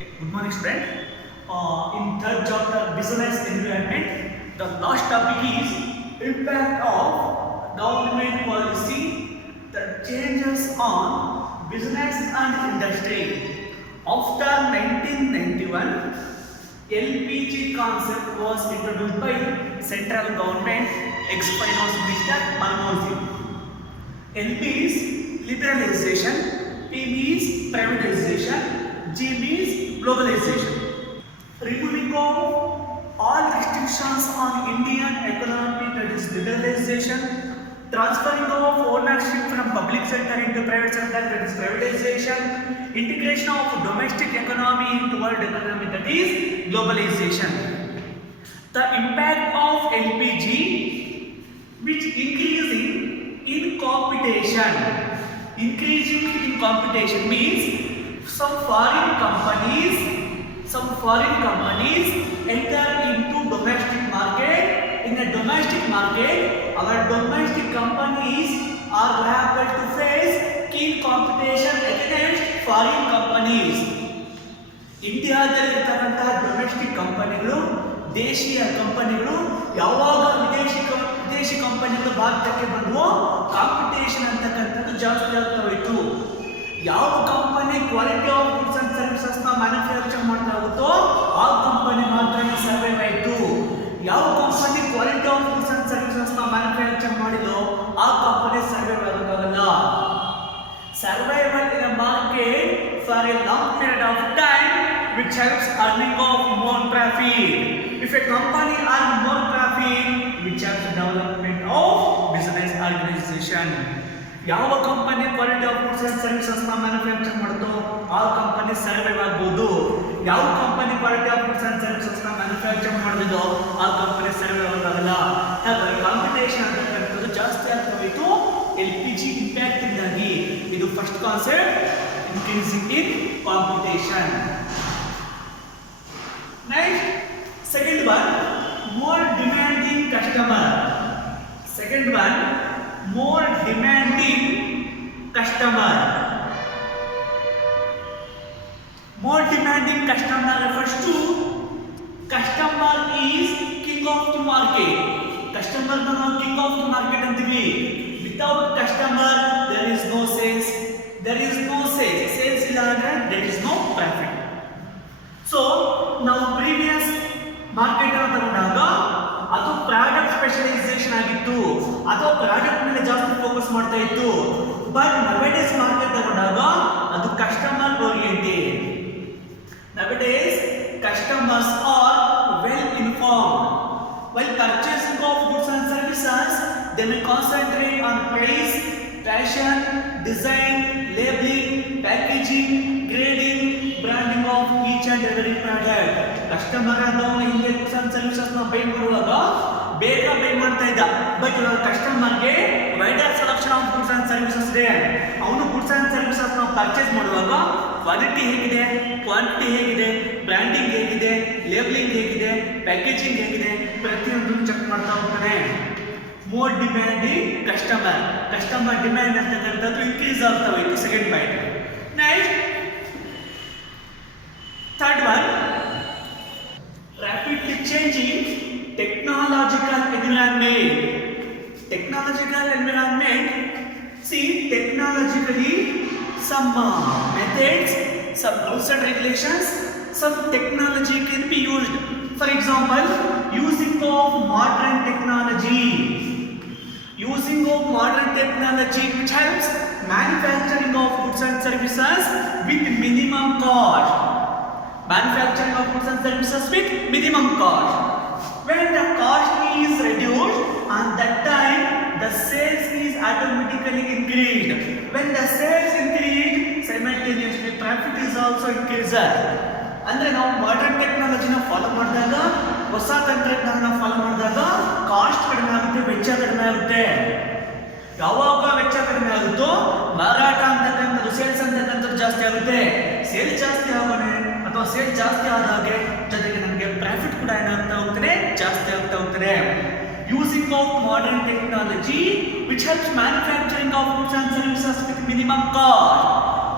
Good morning, student. In third chapter, business environment, the last topic is impact of government policy that changes on business and industry. After 1991, LPG concept was introduced by central government, ex-finance minister Manmohan Singh. L means liberalization, P means privatization, G means globalization. Removing of all restrictions on Indian economy, that is liberalization. Transferring of ownership from public sector into private sector, that is privatization. Integration of domestic economy into world economy, that is globalization. The impact of LPG, which increasing in competition. Increasing in competition means some foreign companies enter into domestic market. In a domestic market, our domestic companies are liable to face keen competition against foreign companies. ಇಂಡಿಯಾದಲ್ಲಿರ್ತಕ್ಕಂತಹ domestic ಕಂಪನಿಗಳು, ದೇಶೀಯ ಕಂಪನಿಗಳು ಯಾವಾಗ ವಿದೇಶಿ ಕಂಪನಿಗಳು ಭಾರತಕ್ಕೆ ಬಂದವೋ competition ಅಂತಕ್ಕಂಥದ್ದು ಜಾಸ್ತಿ ಆಗ್ತಾ ಹೋಯಿತು. ಯಾವ company quality of goods and services ನ ಮ್ಯಾನುಫ್ಯಾಕ್ಚರ್ ಮಾಡ್ತಾ ಹೋಗುತ್ತೋ ಆ ಕಂಪನಿ ಮಾತ್ರ ಸರ್ವೈವ್ ಆಯಿತು. ಯಾವ company quality of goods and services ನ ಮ್ಯಾನುಫ್ಯಾಕ್ಚರ್ ಮಾಡಿದೋ ಆ ಕಂಪನಿ ಸರ್ವೈವ್ ಆಗೋಕ್ಕಾಗಲ್ಲ. Survival in a market for a long period of time, which helps earning of more profit. If a company earn more profit, which helps development of business organization. ಯಾವ company quality of goods and services ನ manufacture ಮಾಡುತ್ತೋ ಆ company survive ಆಗ್ಬೋದು. ಯಾವ company quality of goods and services ನ manufacture ಮಾಡಿದೋ ಆ company survive ಆಗೋಕ್ಕಾಗಲ್ಲ. ಹಾಗಾಗಿ competition ಅಂತಕ್ಕಂಥದ್ದು ಜಾಸ್ತಿ ಆಗ್ತಾ ಹೋಯಿತು LPG ಇಂಪ್ಯಾಕ್ಟ್ ಇಂದಾಗಿ. ಇದು first concept, increasing in competition. Next second one, more demanding customer. Second one, more demanding customer. More demanding customer refers to customer is king of the market. Customer na ನಾವು king of the market ಅಂತೀವಿ. Without customer there is no sales. There is no sales. Sales ಇಲ್ಲ ಅಂದ್ರೆ there is no profit. So ನಾವು previous market ಅನ್ನು ತಗೊಂಡಾಗ ಅದು product specialisation ಆಗಿತ್ತು, ಅದು ಪ್ರಾಡಕ್ಟ್ ಮೇಲೆ ಜಾಸ್ತಿ ಫೋಕಸ್ ಮಾಡ್ತಾ ಇತ್ತು. ಬಟ್ ನವೇಡೇಸ್ ಮಾರ್ಕೆಟ್ ತಗೊಂಡಾಗ ಅದು customer oriented. Nowadays customers are well informed. While purchasing of goods and services, they may concentrate on price, fashion, design, labeling, packaging, grading, branding of each and every product. Customer ಆದವನು ಹಿಂದೆ goods and services ನ buy ಮಾಡುವಾಗ ಬೇಗ buy ಮಾಡ್ತಾ ಇದ್ದ. But ಇವಾಗ ಕಸ್ಟಮರ್ಗೆ wider selection of goods and services ಇದೆ. ಅವನು goods and services ನ ಪರ್ಚೇಸ್ ಮಾಡುವಾಗ ಕ್ವಾಲಿಟಿ ಹೇಗಿದೆ, ಕ್ವಾಂಟಿಟಿ ಹೇಗಿದೆ, ಬ್ರ್ಯಾಂಡಿಂಗ್ ಹೇಗಿದೆ, ಲೇಬಲಿಂಗ್ ಹೇಗಿದೆ, ಪ್ಯಾಕೇಜಿಂಗ್ ಹೇಗಿದೆ, ಪ್ರತಿಯೊಂದನ್ನು ಚೆಕ್ ಮಾಡ್ತಾ ಹೋಗ್ತಾನೆ. More demanding customer. Customer demand ಅಂತಕ್ಕಂಥದ್ದು ಇನ್ಕ್ರೀಸ್ ಆಗ್ತಾ ಹೋಯ್ತು. Second point. Next third one, rapidly changing technological environment. Technological environment, see, technologically some methods, some rules and regulations, some technology can be used. For example, using of modern technology. Using of modern technology which helps manufacturing of goods and services with minimum cost. Manufacturing of goods and services with minimum cost. When the cost is reduced, on that time the sales is automatically increased. When the sales increase, simultaneously profit is also increased. ಅಂದ್ರೆ ನಾವು modern ಟೆಕ್ನಾಲಜಿನ follow ಮಾಡಿದಾಗ, ಹೊಸ ತಂತ್ರಜ್ಞಾನ follow ಮಾಡಿದಾಗ cost ಕಡಿಮೆ ಆಗುತ್ತೆ, ವೆಚ್ಚ ಕಡಿಮೆ ಆಗುತ್ತೆ. ಯಾವಾಗ ವೆಚ್ಚ ಕಡಿಮೆ ಆಗುತ್ತೋ ಮಾರಾಟ ಅಂತಕ್ಕಂಥದ್ದು, ಸೇಲ್ಸ್ ಅಂತಕ್ಕಂಥದ್ದು ಜಾಸ್ತಿ ಆಗುತ್ತೆ. ಸೇಲ್ಸ್ ಜಾಸ್ತಿ ಆಗೋನೆ ಅಥವಾ ಸೇಲ್ ಜಾಸ್ತಿ ಆದಾಗೆ ಜೊತೆಗೆ ನಮಗೆ ಪ್ರಾಫಿಟ್ ಕೂಡ ಏನಾಗ್ತಾ ಹೋಗ್ತದೆ, ಜಾಸ್ತಿ ಆಗ್ತಾ ಹೋಗ್ತದೆ. Using of modern technology which helps manufacturing of goods and services with minimum cost.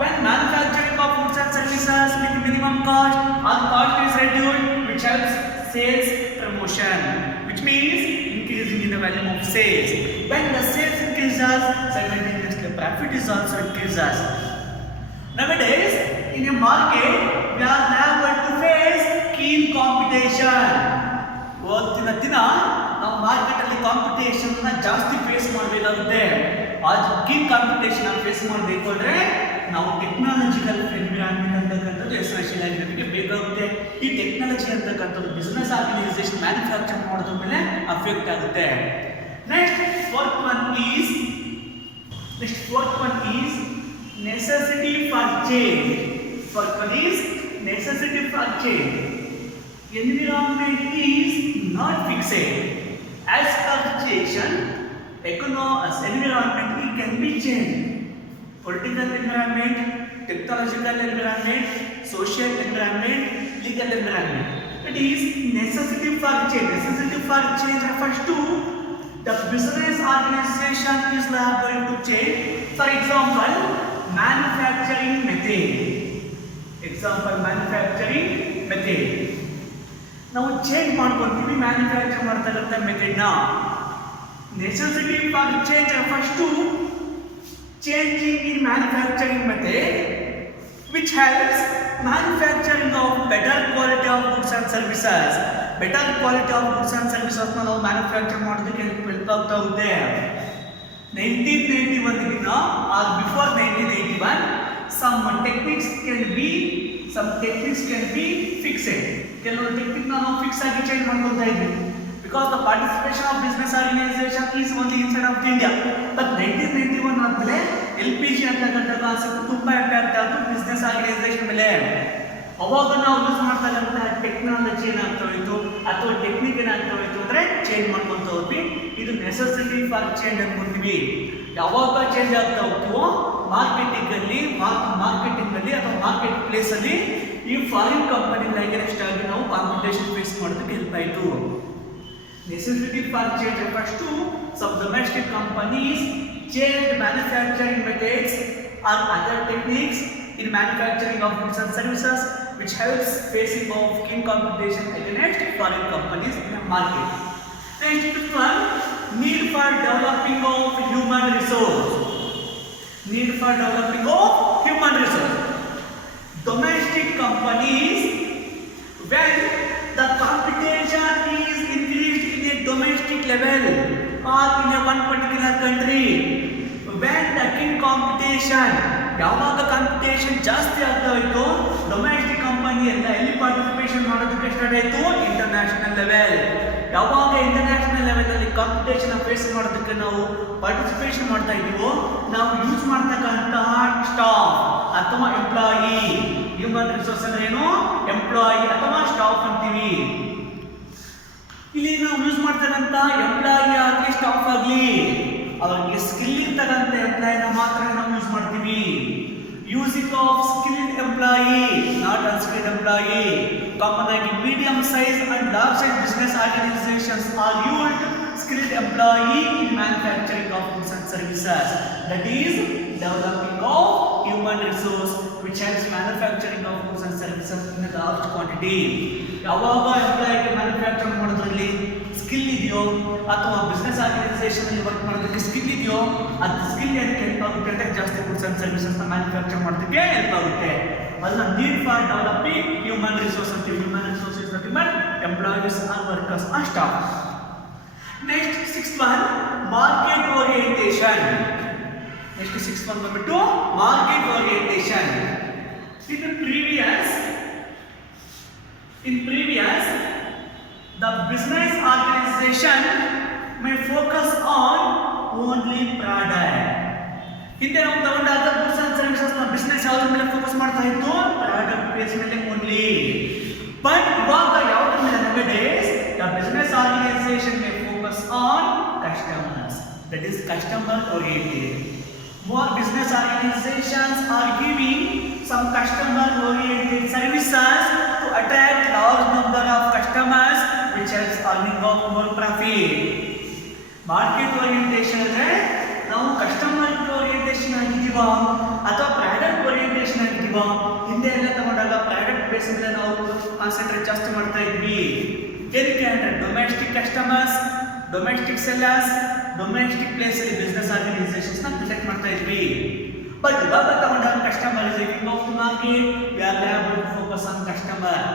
When manufacturing of goods and services services with minimum cost or cost is reduced, which helps sales promotion, which means increasing in the volume of sales. When the sales increases, simultaneously profit is also increases. Nowadays, in a market, we are liable to face keen competition. ಇವತ್ತಿನ ದಿನ ನಾವು market ಅಲ್ಲಿ competition ಜಾಸ್ತಿ face ಮಾಡಬೇಕಾಗುತ್ತೆ. ಆ keen competition face ಮಾಡಬೇಕು ಅಂದ್ರೆ ನಾವು ಟೆಕ್ನಾಲಜಿಕಲ್ ಎನ್ವಿರಾನ್ಮೆಂಟ್ ಅಂತಕ್ಕಂಥದ್ದು ಎಸ್ಪೆಷಲಿ ಆಗಿ ನಮಗೆ ಬೇಕಾಗುತ್ತೆ. ಈ ಟೆಕ್ನಾಲಜಿ ಅಂತಕ್ಕಂಥದ್ದು ಬಿಸ್ನೆಸ್ ಆರ್ಗನೈಸೇಷನ್ ಮ್ಯಾನುಫ್ಯಾಕ್ಚರ್ ಮಾಡೋದ್ರ ಮೇಲೆ ಅಫೆಕ್ಟ್ ಆಗುತ್ತೆ. Next fourth one is necessity for change. Fourth one is necessity for change. Environment is not fixed. As per situation, environment can be changed. Political environment, technological environment, social environment, legal environment. It is necessity for change. Necessity for change refers to the business organization is liable to change. For example, manufacturing method. ನಾವು change ಮಾಡ್ಕೊಳ್ತೀವಿ manufacture ಮಾಡ್ತಕ್ಕಂಥ ಮೆಥಡ್ನ. Necessity for change refers to changing in manufacturing method which helps manufacturing of better quality of goods and services. Better quality of goods and services ನಾವು manufacture ಮಾಡೋದಕ್ಕೆ help ಆಗ್ತಾ ಹೋಗುತ್ತೆ. 1991 or before 1981, some techniques can be fixed. ಕೆಲವು technique ನಾವು fix ಆಗಿ change ಮಾಡ್ಕೊಳ್ತಾ ಇದ್ವಿ. Because the participation of business organization is only inside of India. But 1991 ಆದ್ಮೇಲೆ LPG ಅಂತಕ್ಕಂಥ ಕಾನ್ಸೆಪ್ಟ್ ತುಂಬಾ ಇಂಪ್ಯಾಕ್ಟ್ ಆಯ್ತು ಬಿಸ್ನೆಸ್ ಆರ್ಗನೈಸೇಷನ್ ಮೇಲೆ. ಅವಾಗ ನಾವು ಯೂಸ್ ಮಾಡ್ತಕ್ಕಂಥ ಟೆಕ್ನಾಲಜಿ ಏನಾಗ್ತಾ ಹೋಯ್ತು ಅಥವಾ ಟೆಕ್ನಿಕ್ ಏನಾಗ್ತಾ ಹೋಯ್ತು ಅಂದ್ರೆ ಚೇಂಜ್ ಮಾಡ್ಕೊಂತ ಹೋದ್ವಿ. ಇದು ನೆಸೆಸಿಟಿ ಫಾರ್ ಚೇಂಜ್ ಅನ್ಕೊಂತೀವಿ. ಯಾವಾಗ ಚೇಂಜ್ ಆಗ್ತಾ ಹೋಗ್ತೀವೋ ಮಾರ್ಕೆಟಿಂಗ್ ಅಲ್ಲಿ ಅಥವಾ ಮಾರ್ಕೆಟ್ ಪ್ಲೇಸ್ ಅಲ್ಲಿ ಈ ಫಾರಿನ್ ಕಂಪನಿ ಅಗೇನ್ಸ್ಟ್ ಆಗಿ ನಾವು ಕಾಂಪಿಟೇಷನ್ ಫೇಸ್ ಮಾಡೋದಕ್ಕೆ ಹೆಲ್ಪ್ ಆಯಿತು. Necessity for change refers to some domestic companies change manufacturing methods or other techniques in manufacturing of goods and services which helps facing of keen competition against foreign companies in the market. Next one, need for developing of human resource. Domestic companies, when the competition is increased in a domestic level or in a one particular country, when the keen competition, ಯಾವಾಗ competition ಜಾಸ್ತಿ ಆಗ್ತಾ ಹೋಯ್ತು domestic company ಎಲ್ಲ ಎಲ್ಲಿ participation ಮಾಡೋದಕ್ಕೆ start ಆಯಿತು international level. ಯಾವಾಗ international level ಅಲ್ಲಿ ಕಾಂಪಿಟೇಷನ್ ಫೇಸ್ ಮಾಡೋದಕ್ಕೆ ನಾವು ಪಾರ್ಟಿಸಿಪೇಷನ್ ಮಾಡ್ತಾ ಇದೀವೋ ನಾವು ಯೂಸ್ ಮಾಡ್ತಕ್ಕಂತಹ ಸ್ಟಾಫ್ ಅಥವಾ ಎಂಪ್ಲಾಯಿ, ಹ್ಯೂಮನ್ ರಿಸೋರ್ಸ್ ಅಂದ್ರೆ ಏನು ಎಂಪ್ಲಾಯಿ ಅಥವಾ ಸ್ಟಾಫ್ ಅಂತೀವಿ. ಇಲ್ಲಿ ನಾವು ಯೂಸ್ ಮಾಡ್ತಕ್ಕಂಥ ಎಂಪ್ಲಾಯಿ ಆಗಲಿ ಸ್ಟಾಫ್ ಆಗಲಿ ಅವರಿಗೆ ಸ್ಕಿಲ್ ಇರ್ತಕ್ಕಂಥ ಎಂಪ್ಲಾಯಿನ ಮಾತ್ರ ನಾವು ಯೂಸ್ ಮಾಡ್ತೀವಿ. Using of skilled employee, not unskilled employee. Common ಆಗಿ medium size and large size business organisations are used skilled employee in manufacturing of goods and services. That is developing of human resource which helps manufacturing of goods and services in a large quantity. ಯಾವಾಗ ಎಂಪ್ಲಾಯಿಗೆ manufacture ಮಾಡೋದ್ರಲ್ಲಿ skill ಇದೆಯೋ ಅಥವಾ business organisation ಅಲ್ಲಿ work ಮಾಡೋದಕ್ಕೆ skill ಇದೆಯೋ ಅದು skill ಏನಕ್ಕೆ help ಆಗುತ್ತೆ ಅಂದ್ರೆ ಜಾಸ್ತಿ ಗುಡ್ಸ್ ಅಂಡ್ ಸರ್ವಿಸಸ್ ಮ್ಯಾನುಫ್ಯಾಕ್ಚರ್ ಮಾಡೋದಕ್ಕೆ ಹೆಲ್ಪ್ ಆಗುತ್ತೆ. ಅದನ್ನ need for developing human resource ಅಂತ. Human resource is nothing but employees or workers or staff. Next, sixth one, market orientation. ಬಂದ್ಬಿಟ್ಟು market orientation. In previous, the business organization may focus on only product. ಹಿಂದೆ ನಾವು ತಗೊಂಡಾಗ goods and services ನ business ಯಾವ್ದ್ರ ಮೇಲೆ focus ಮಾಡ್ತಾ ಇತ್ತು, product base ಮೇಲೆ ಓನ್ಲಿ. ಬಟ್ ಇವಾಗ ಯಾವ್ದ್ರ ಮೇಲೆ nowadays the business organization may focus on customers. That is customer oriented. More business organizations are giving some customer oriented services to attract large number of customers which helps earning of more profit. Market orientation ಅಂದ್ರೆ ನಾವು customer orientation ಆಗಿದ್ದೀವಾ ಅಥವಾ product orientation ಆಗಿದ್ದೀವಾ ಅಲ್ವಾ? ಹಿಂದೆ ಎಲ್ಲ ತಗೊಂಡಾಗ private base ಮೇಲೆ ನಾವು concentrate ಜಾಸ್ತಿ ಮಾಡ್ತಾ ಇದ್ವಿ. ಏನಕ್ಕೆ ಅಂದ್ರೆ domestic customers, domestic sellers, domestic place ಅಲ್ಲಿ ಬಿಸ್ನೆಸ್ ಆರ್ಗನೈಸೇಷನ್ಸ್ ನ ಸೆಲೆಕ್ಟ್ ಮಾಡ್ತಾ ಇದ್ವಿ. ಬಟ್ ಇವಾಗ ತಗೊಂಡಾಗ customer is king of the market, we are able to focus on customer.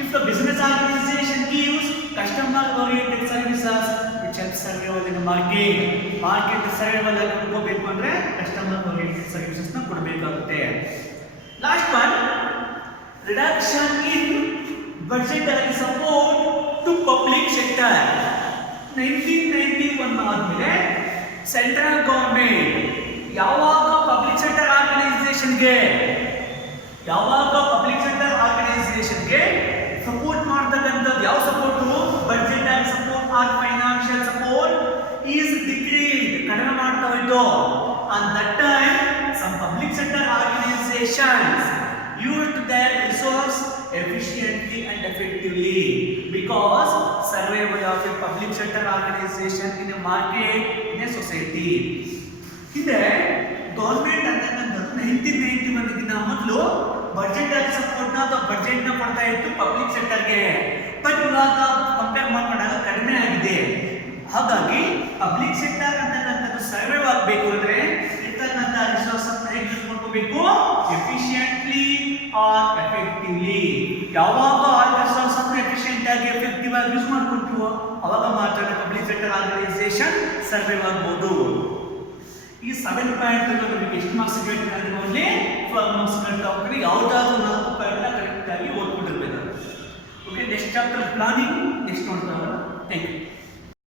If the business organization gives customer-oriented services, which helps survival in the market. Market survival ಅಲ್ಲಿ ಕೊಡಬೇಕು ಅಂದ್ರೆ customer-oriented services ನ ಕೊಡಬೇಕಾಗುತ್ತೆ. Last one, reduction in budgetary support to public sector. 1991 ಆದ್ಮೇಲೆ central government ಯಾವಾಗ public sector ಆರ್ಗನೈಸೇಷನ್ಗೆ support ಮಾಡ್ತಕ್ಕಂಥದ್ದು ಯಾವ support? Budgetary support or financial support is decreased, ಕಡಿಮೆ ಮಾಡ್ತಾ ಹೋಯ್ತು. And that time some public sector organisations used their resource efficiently and effectively because survival of a public sector organization in a market in a society. ಇದೆ government ಅಂತಕ್ಕಂಥದ್ದು 1991 ಮೊದಲು ಬಡ್ಜೆಟರಿ ಸಪೋರ್ಟ್ನ ಅಥವಾ ಬಡ್ಜೆಟ್ನ ಕೊಡ್ತಾ ಇತ್ತು public ಸೆಕ್ಟರ್ಗೆ. But ಇವಾಗ ಕಂಪೇರ್ ಮಾಡ್ಕೊಂಡಾಗ ಕಡಿಮೆ ಆಗಿದೆ. ಹಾಗಾಗಿ ಪಬ್ಲಿಕ್ ಸೆಕ್ಟರ್ ಅಂತಕ್ಕಂಥದ್ದು ಸರ್ವೈವ್ ಆಗಬೇಕು ಅಂದ್ರೆ ಇರ್ತಕ್ಕಂಥ ರಿಸೋರ್ಸ್ ಅನ್ನು ಹೇಗೆ ಯೂಸ್ ಮಾಡ್ಕೋಬೇಕು? Efficiently or effectively. ಯಾವಾಗ ಆ ರಿಸೋರ್ಸ್ ಅನ್ನು ಎಫಿಷಿಯೆಂಟ್ ಆಗಿ ಎಫೆಕ್ಟಿವ್ ಆಗಿ ಯೂಸ್ ಮಾಡ್ಕೊಳ್ತೀವೋ ಅವಾಗ ಮಾತ್ರ ಪಬ್ಲಿಕ್ ಸೆಕ್ಟರ್ ಆರ್ಗನೈಸೇಷನ್ ಸರ್ವೈವ್ ಆಗ್ಬೋದು. ಈ 7 ಪಾಯಿಂಟ್ ನಮಗೆ ಎಷ್ಟು ಮಾರ್ಕ್ಸ್ ಕೇಳ್ತಾರೆ? ಓನ್ಲಿ 12 ಮಾರ್ಕ್ಸ್ ಕರೆಕ್ಟ್ ಆಗ್ತಾರೆ. ಯಾವುದಾದ್ರೂ 4 ಪಾಯಿಂಟ್ನ ಕರೆಕ್ಟ್ ಆಗಿ ಓದ್ಕೊಂಡಿರ್ಬೇಕು. Okay, next chapter planning next ನೋಡ್ತಾ ಹೋಗೋಣ. Thank you.